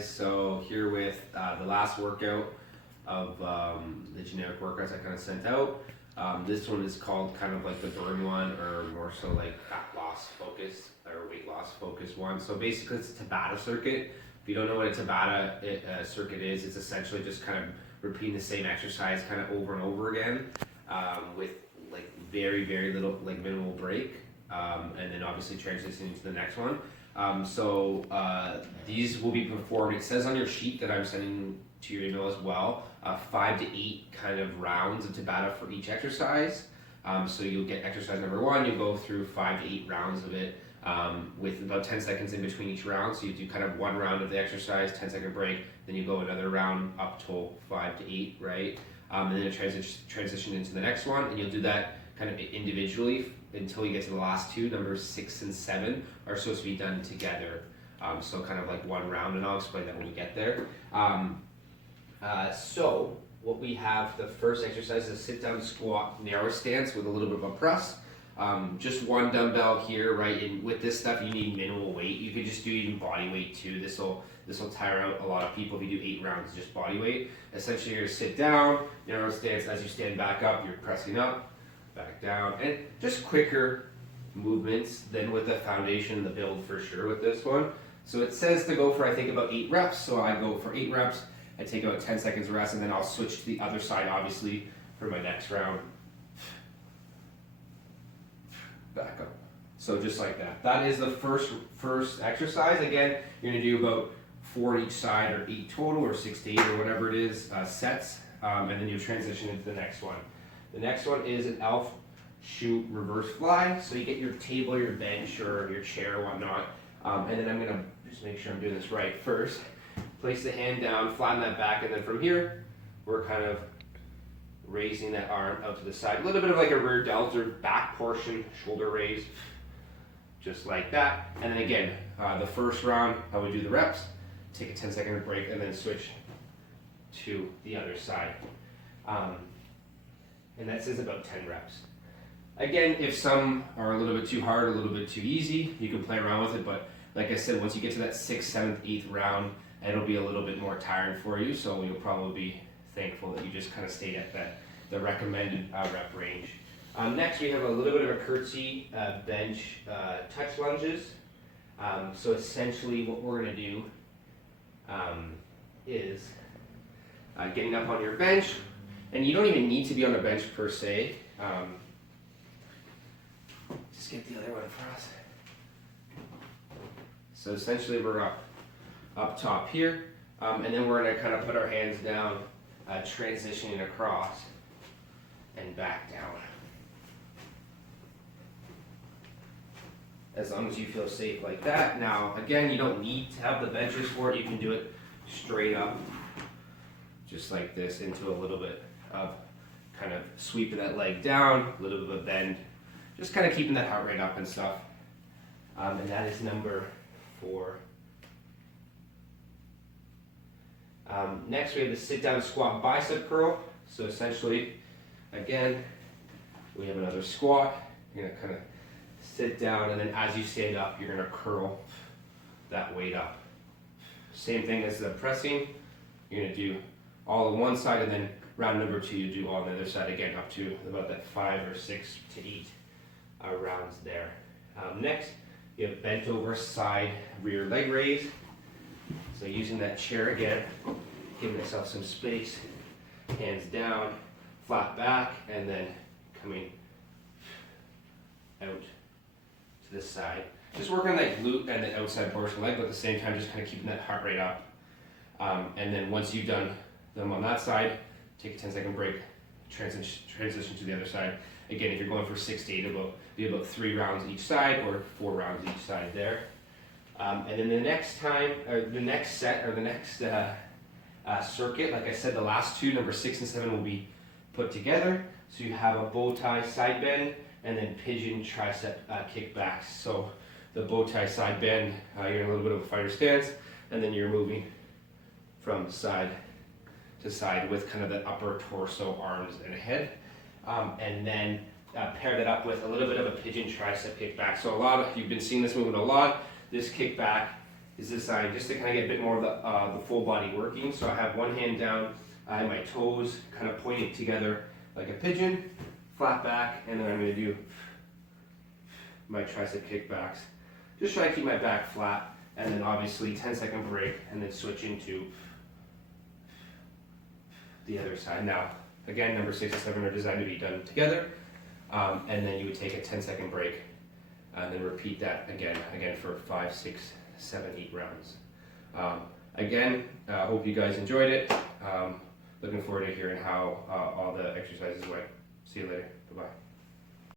So here with the last workout of the generic workouts I kind of sent out. This one is called kind of like the burn one, or more so like fat loss focused or weight loss focused one. So basically it's a Tabata circuit. If you don't know what a Tabata circuit is, it's essentially just kind of repeating the same exercise kind of over and over again with like very little, like minimal break, and then obviously transitioning to the next one. These will be performed, it says on your sheet that I'm sending to your email as well, 5 to 8 kind of rounds of Tabata for each exercise. So you'll get exercise number 1, you'll go through 5 to 8 rounds of it with about 10 seconds in between each round. So you do kind of 1 round of the exercise, 10-second break, then you go another round up to 5 to 8, right? And then transition into the next one, and you'll do that kind of individually until you get to the last 2, numbers 6 and 7 are supposed to be done together. So kind of like 1 round, and I'll explain that when we get there. So what we have, the first exercise is a sit down squat narrow stance with a little bit of a press. Just 1 dumbbell here, right? And with this stuff, you need minimal weight. You could just do even body weight too. This will tire out a lot of people if you do 8 rounds just body weight. Essentially, you're gonna sit down, narrow stance. As you stand back up, you're pressing up, back down, and just quicker movements than with the foundation, the build for sure with this one. So it says to go for, I think, about 8 reps. So I go for 8 reps. I take about 10 seconds rest, and then I'll switch to the other side, obviously, for my next round. Back up. So just like that. That is the first exercise. Again, you're gonna do about 4 each side, or 8 total, or 6 to 8, or whatever it is, sets, and then you transition into the next one. The next one is an elf shoe reverse fly. So you get your table, your bench, or your chair, or whatnot, and then I'm gonna just make sure I'm doing this right first. Place the hand down, flatten that back, and then from here, we're kind of raising that arm out to the side. A little bit of like a rear delt or back portion, shoulder raise, just like that. And then again, the first round, I would do the reps, take a 10-second break, and then switch to the other side. And that says about 10 reps. Again, if some are a little bit too hard, a little bit too easy, you can play around with it, but like I said, once you get to that 6th, 7th, 8th round, it'll be a little bit more tiring for you, so you'll probably be thankful that you just kind of stayed at the recommended rep range. Next, we have a little bit of a curtsy bench touch lunges. So essentially what we're going to do is getting up on your bench, and you don't even need to be on a bench per se. Just get the other one for us. So essentially we're up top here, and then we're going to kind of put our hands down, transitioning across and back down. As long as you feel safe like that. Now, again, you don't need to have the benches for it. You can do it straight up, just like this, into a little bit of kind of sweeping that leg down, a little bit of a bend, just kind of keeping that heart rate up and stuff. And that is number 4. Next, we have the sit down squat bicep curl. So essentially, again, we have another squat. You're gonna kind of sit down, and then as you stand up, you're gonna curl that weight up. Same thing as the pressing. You're gonna do all on one side, and then round number 2, you do all on the other side again, up to about that 5 or 6 to 8 rounds there. Next, you have bent over side rear leg raise. So using that chair again, giving myself some space, hands down, flat back, and then coming out to this side. Just work on that glute and the outside portion of the leg, but at the same time just kind of keeping that heart rate up. And then once you've done them on that side, take a 10-second break, transition to the other side. Again, if you're going for 6 to 8, it'll be about 3 rounds each side, or 4 rounds each side there. And then the next time, or the next set, or the next circuit, like I said, the last 2, number 6 and 7, will be put together. So you have a bow tie side bend, and then pigeon tricep kickbacks. So the bow tie side bend, you're in a little bit of a fighter stance, and then you're moving from side to side with kind of the upper torso, arms, and head. And then pair that up with a little bit of a pigeon tricep kickback. So you've been seeing this movement a lot. This kickback is this side, just to kind of get a bit more of the full body working. So I have one hand down, I have my toes kind of pointing together like a pigeon, flat back, and then I'm going to do my tricep kickbacks. Just try to keep my back flat, and then obviously 10-second break, and then switch into the other side. Now, again, number 6 and 7 are designed to be done together, and then you would take a 10-second break, and then repeat that again for 5, 6, 7, 8 rounds. Again, hope you guys enjoyed it. Looking forward to hearing how all the exercises went. See you later. Bye-bye.